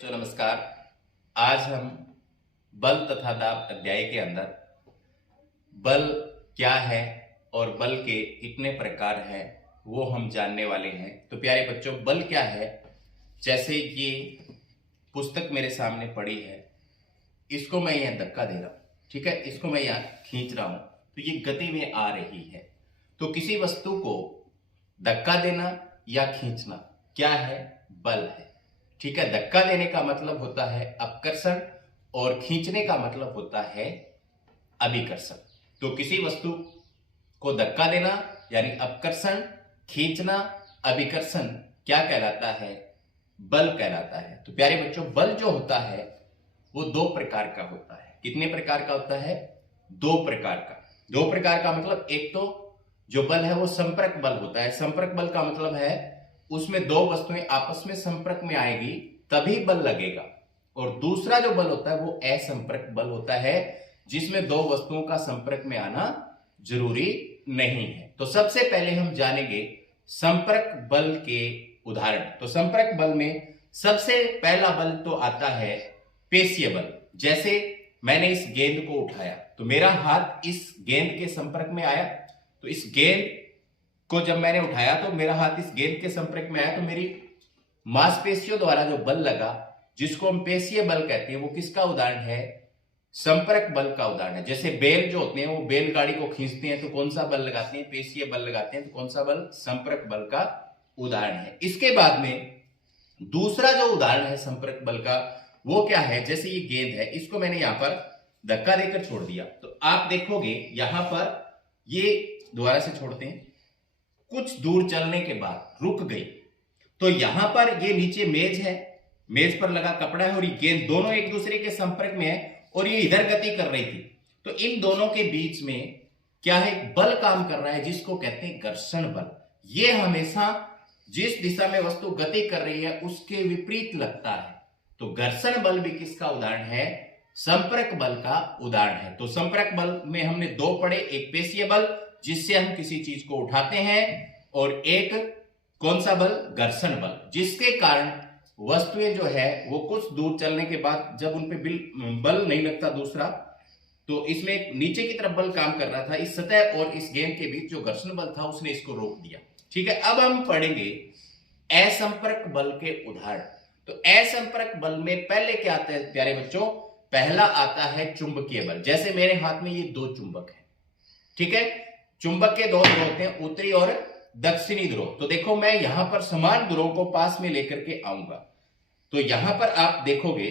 तो नमस्कार। आज हम बल तथा दाब अध्याय के अंदर बल क्या है और बल के कितने प्रकार हैं वो हम जानने वाले हैं। तो प्यारे बच्चों, बल क्या है? जैसे ये पुस्तक मेरे सामने पड़ी है, इसको मैं यहाँ धक्का दे रहा हूं, ठीक है, इसको मैं यहाँ खींच रहा हूं तो ये गति में आ रही है। तो किसी वस्तु को धक्का देना या खींचना क्या है? बल है। ठीक है, धक्का देने का मतलब होता है अपकर्षण और खींचने का मतलब होता है अभिकर्षण। तो किसी वस्तु को धक्का देना यानी अपकर्षण, खींचना, अभिकर्षण क्या कहलाता है? बल कहलाता है। तो प्यारे बच्चों, बल जो होता है वो दो प्रकार का होता है। कितने प्रकार का होता है? दो प्रकार का। दो प्रकार का मतलब एक तो जो बल है वो संपर्क बल होता है। संपर्क बल का मतलब है उसमें दो वस्तुएं आपस में संपर्क में आएगी तभी बल लगेगा। और दूसरा जो बल होता है वो असंपर्क बल होता है, जिसमें दो वस्तुओं का संपर्क में आना जरूरी नहीं है। तो सबसे पहले हम जानेंगे संपर्क बल के उदाहरण। तो संपर्क बल में सबसे पहला बल तो आता है पेशीय बल। जैसे मैंने इस गेंद को उठाया तो मेरा हाथ इस गेंद के संपर्क में आया, तो इस गेंद को जब मैंने उठाया तो मेरा हाथ इस गेंद के संपर्क में आया, तो मेरी मांसपेशियों द्वारा जो बल लगा, जिसको हम पेशीय बल कहते हैं, वो किसका उदाहरण है? संपर्क बल का उदाहरण है। जैसे बैल जो होते हैं वो बैलगाड़ी को खींचते हैं तो कौन सा बल लगाते हैं? पेशीय बल लगाते हैं। तो कौन सा बल? संपर्क बल का उदाहरण है। इसके बाद में दूसरा जो उदाहरण है संपर्क बल का वो क्या है? जैसे ये गेंद है, इसको मैंने यहां पर धक्का देकर छोड़ दिया तो आप देखोगे यहां पर ये दोबारा से छोड़ते हैं, कुछ दूर चलने के बाद रुक गई। तो यहां पर ये नीचे मेज है, मेज पर लगा कपड़ा है और ये गेंद, दोनों एक दूसरे के संपर्क में है और ये इधर गति कर रही थी। तो इन दोनों के बीच में क्या है? बल काम कर रहा है, जिसको कहते हैं घर्षण बल। ये हमेशा जिस दिशा में वस्तु गति कर रही है उसके विपरीत लगता है। तो घर्षण बल भी किसका उदाहरण है? संपर्क बल का उदाहरण है। तो संपर्क बल में हमने दो पढ़े, एक पेशीय बल जिससे हम किसी चीज को उठाते हैं, और एक कौन सा बल? घर्षण बल, जिसके कारण वस्तुएं जो है वो कुछ दूर चलने के बाद जब उन पे बल नहीं लगता दूसरा, तो इसमें एक नीचे की तरफ बल काम कर रहा था, इस सतह और इस गेंद के बीच जो घर्षण बल था उसने इसको रोक दिया। ठीक है, अब हम पढ़ेंगे असंपर्क बल के उदाहरण। तो असंपर्क बल में पहले क्या आता है प्यारे बच्चों? पहला आता है चुंबकीय बल। जैसे मेरे हाथ में ये दो चुंबक है, ठीक है, चुंबक के दो ध्रुव होते हैं, उत्तरी और दक्षिणी ध्रुव। तो देखो मैं यहां पर समान ध्रुव को पास में लेकर के आऊंगा तो यहां पर आप देखोगे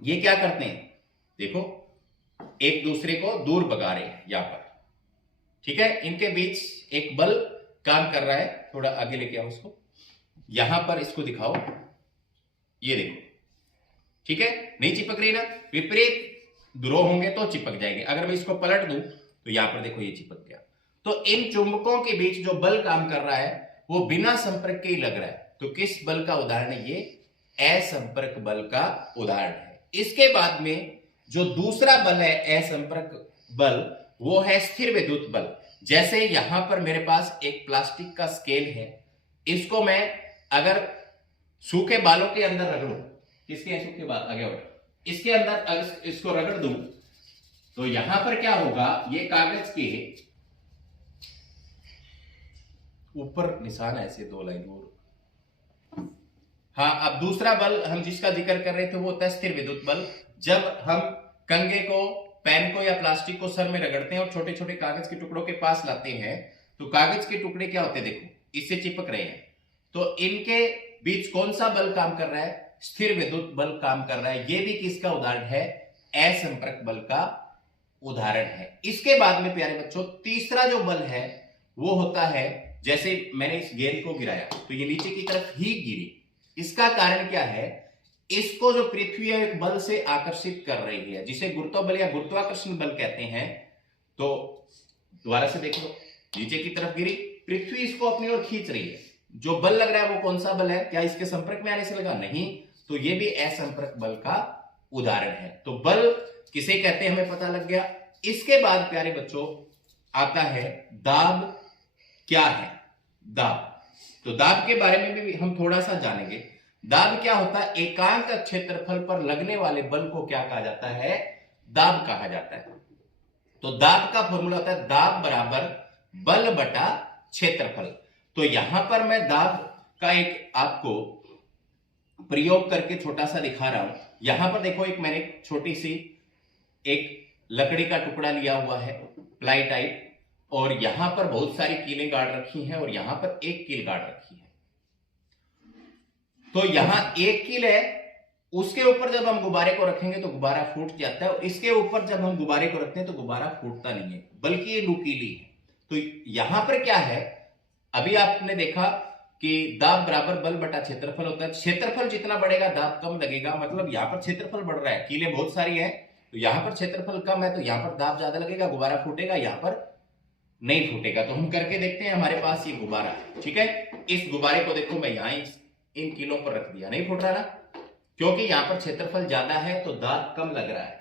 ये क्या करते हैं? देखो एक दूसरे को दूर भगा रहे हैं यहां पर, ठीक है, इनके बीच एक बल काम कर रहा है। थोड़ा आगे लेके आओ उसको, यहां पर इसको दिखाओ, ये देखो, ठीक है, नहीं चिपक रही ना? विपरीत ध्रुव होंगे तो चिपक जाएंगे। अगर मैं इसको पलट दूं तो यहां पर देखो ये चिपक गया। तो इन चुंबकों के बीच जो बल काम कर रहा है वो बिना संपर्क के ही लग रहा है। तो किस बल का उदाहरण है? ये असंपर्क बल का उदाहरण है। इसके बाद में जो दूसरा बल है असंपर्क बल, वो है स्थिर विद्युत बल। जैसे यहां पर मेरे पास एक प्लास्टिक का स्केल है, इसको मैं अगर सूखे बालों के अंदर रगड़ूं, किसके सूखे बाल आगे और इसके अंदर अगर इसको रगड़ दूं तो यहां पर क्या होगा? ये कागज के ऊपर निशान है ऐसे दो लाइन और। हाँ, अब दूसरा बल हम जिसका जिक्र कर रहे थे वो होता है स्थिर विद्युत बल। जब हम कंघे को, पेन को या प्लास्टिक को सर में रगड़ते हैं और छोटे छोटे कागज के टुकड़ों के पास लाते हैं तो कागज के टुकड़े क्या होते हैं? देखो इससे चिपक रहे हैं। तो इनके बीच कौन सा बल काम कर रहा है? स्थिर विद्युत बल काम कर रहा है। ये भी किसका उदाहरण है? असंपर्क बल का उदाहरण है। इसके बाद में प्यारे बच्चों तीसरा जो बल है वो होता है, जैसे मैंने इस गेंद को गिराया तो ये नीचे की तरफ ही गिरी। इसका कारण क्या है? इसको जो पृथ्वी है एक बल से आकर्षित कर रही है, जिसे गुरुत्व बल या गुरुत्वाकर्षण बल कहते हैं। तो दोबारा से देख लो, नीचे की तरफ गिरी, पृथ्वी इसको अपनी ओर खींच रही है। जो बल लग रहा है वो कौन सा बल है? क्या इसके संपर्क में आने से लगा? नहीं। तो ये भी असंपर्क बल का उदाहरण है। तो बल किसे कहते हैं हमें पता लग गया। इसके बाद प्यारे बच्चों आता है दाब। क्या है दाब? तो दाब के बारे में भी हम थोड़ा सा जानेंगे। दाब क्या होता है? एकांक क्षेत्रफल पर लगने वाले बल को क्या कहा जाता है? दाब कहा जाता है। तो दाब का फॉर्मूला होता है दाब बराबर बल बटा क्षेत्रफल। तो यहां पर मैं दाब का एक आपको प्रयोग करके छोटा सा दिखा रहा हूं। यहां पर देखो, एक मैंने छोटी सी एक लकड़ी का टुकड़ा लिया हुआ है, प्लाई टाइप, और यहां पर बहुत सारी कीलें गाड़ रखी हैं और यहां पर एक कील गाड़ रखी है। तो यहां एक कील है, उसके ऊपर जब हम गुब्बारे को रखेंगे तो गुब्बारा फूट जाता है, और इसके ऊपर जब हम गुब्बारे को रखते हैं तो गुब्बारा फूटता नहीं है, बल्कि ये नुकीली है। तो यहां पर क्या है, अभी आपने देखा कि दाब बराबर बल बटा क्षेत्रफल होता है। क्षेत्रफल जितना बढ़ेगा दाब कम लगेगा, मतलब यहां पर क्षेत्रफल बढ़ रहा है, कीलें बहुत सारी है, तो यहां पर क्षेत्रफल कम है, तो यहां पर दाब ज्यादा लगेगा, गुब्बारा फूटेगा, यहां पर नहीं फूटेगा। तो हम करके देखते हैं। हमारे पास ये गुब्बारा, ठीक है, इस गुब्बारे को देखो मैं यहां इन कीलों पर रख दिया, नहीं फूट रहा ना, क्योंकि यहां पर क्षेत्रफल ज्यादा है तो दाब कम लग रहा है।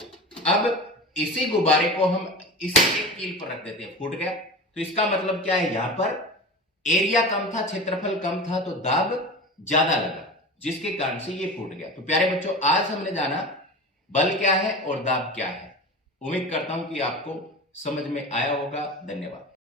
अब इसी गुब्बारे को हम इस एक कील पर रख देते हैं, फूट गया। तो इसका मतलब क्या है, यहां पर एरिया कम था, क्षेत्रफल कम था, तो दाब ज्यादा लगा, जिसके कारण से ये फूट गया। तो प्यारे बच्चों, आज हमने जाना बल क्या है और दाब क्या है। उम्मीद करता हूं कि आपको समझ में आया होगा। धन्यवाद।